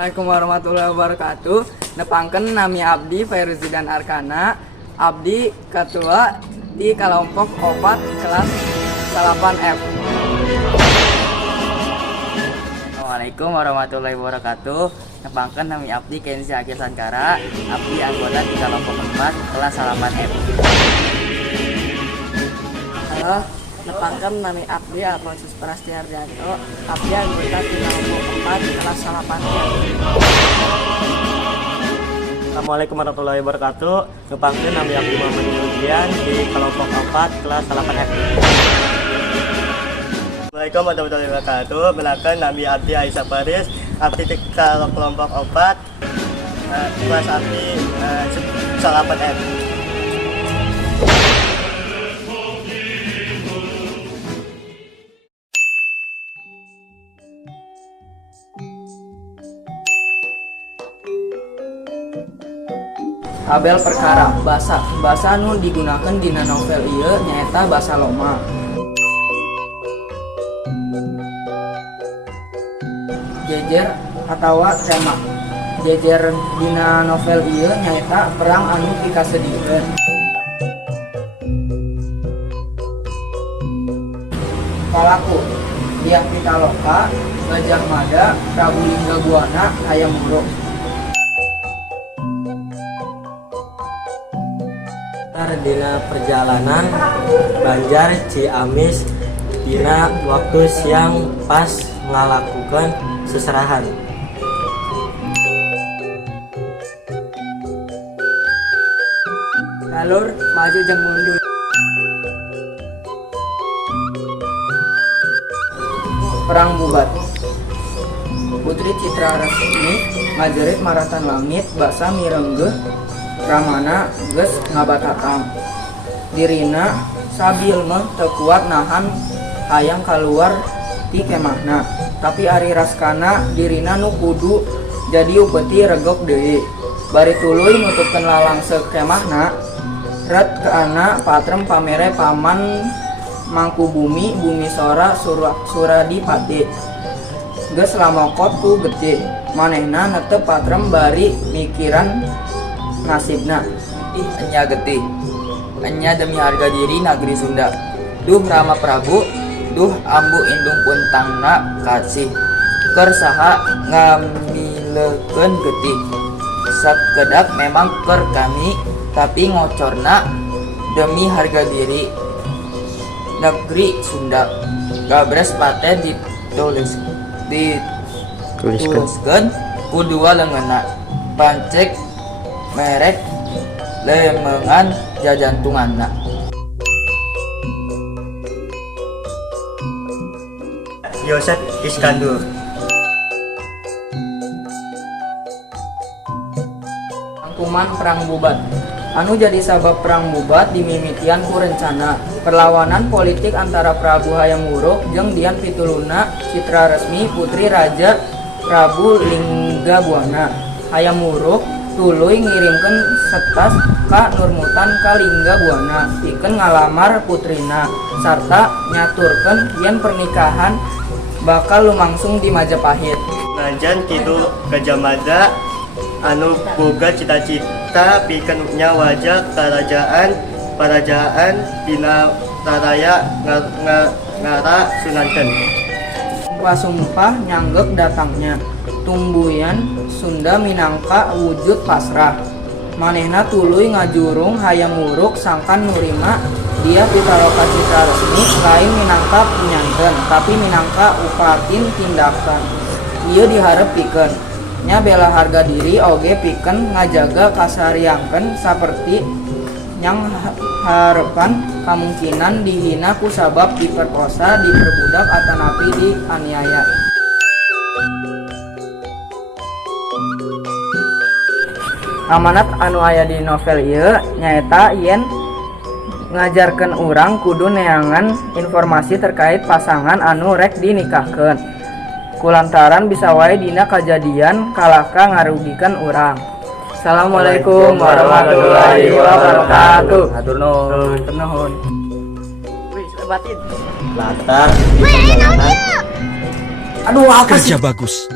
Assalamualaikum warahmatullahi wabarakatuh. Nepangkeun nami abdi Fairuzidan Arkana. Abdi ketua di kelompok 4 kelas 8F. Assalamualaikum warahmatullahi wabarakatuh. Nepangkeun nami abdi Kenzi Akil Sankara. Abdi anggota di kelompok 4 kelas 8F. Halo, nepangkeun nami abdi Alfonsus Prastiardianto. Abdi anggota di kelompok 4 kelas 8F. Assalamualaikum warahmatullahi wabarakatuh. Nepangkeun nami abdi Muhammad Nurdian di kelompok 4 kelas 8F. Assalamualaikum warahmatullahi wabarakatuh. Belakan nami abdi Aisyah Faris, abdi di kelompok 4 kelas abdi 8F. Tabel perkara basa nu digunakan dina novel ieu nyaeta basa Loma. Jejer atawa tema jejer dina novel ieu nyaeta perang anu pikasedieun. Palaku Diah Pitaloka, Gajah Mada, Prabu Lingga Buana, Hayam Wuruk. Dina perjalanan Banjar Ciamis dina waktu siang pas ngalakukan seserahan. Alur maju jeung mundur. Perang Bubat. Putri Citra Rasmi ngajerit maratan langit basa mirenggeuh Ramana geus ngabatatang. Dirina sabil mah teu kuat nahan hayang kaluar ti kemahna. Tapi ari raskana dirina nu kudu jadi upeti regok deui. Bari tuluy nutupkeun lalang sekemahna ret keana patrem pamere paman Mangkubumi Bumi Sora Suradipati. Geus lamokot ku gede. Manehna netep patrem bari mikiran nasibna. Enya getih, enya demi harga diri negeri Sunda. Duh Rama Prabu, duh ambu indung puntangna kasih. Keur saha ngamilekeun getih. Sakedak memang keur kami, tapi ngocorna demi harga diri negeri Sunda. Gabres paten dituliskeun ku dua leungeunna. Pancek merek lemengan jajantunganna. Yosef Iskandur. Rangkuman Perang Bubat. Anu jadi sabab Perang Bubat dimimitian ku rencana perlawanan politik antara Prabu Hayam Wuruk jeung Dian Pituluna Citra Resmi Putri Raja Prabu Lingga Buana. Hayam Wuruk tuluy ngirimkeun setas ka Nurmutan ka Lingga Buana pikeun ngalamar putrina sarta nyaturkeun yen pernikahan bakal lumangsung di Majapahit. Najan kitu Gajah Mada anu boga cita-cita pikeun wajah kerajaan dina taraya ngara sunankeun. Sumpah nyanggep datangnya tumbuyan Sunda minangka wujud pasrah. Manehna tuluy ngajurung Hayam Wuruk sangkan nurima Diah Pitaloka Citra Resmi lain minangka penyanten tapi minangka upatin tindakan. Ieu diharep pikeun nya bela harga diri oge pikeun ngajaga kasariangkeun saperti nyang harepan kemungkinan dihina ku sabab diperkosa, diperbudak atanapi dianiaya. Amanat anu aya di novel ieu nyaeta yen ngajarkeun urang kudu neangan informasi terkait pasangan anu rek dinikahkeun. Kulantaran bisa wae dina kajadian kalaka ngarugikan urang. Assalamualaikum warahmatullahi wabarakatuh. Hatur nuhun. Wih, batin. Latar di perjalanan Aduh, apa sih? Kerja bagus.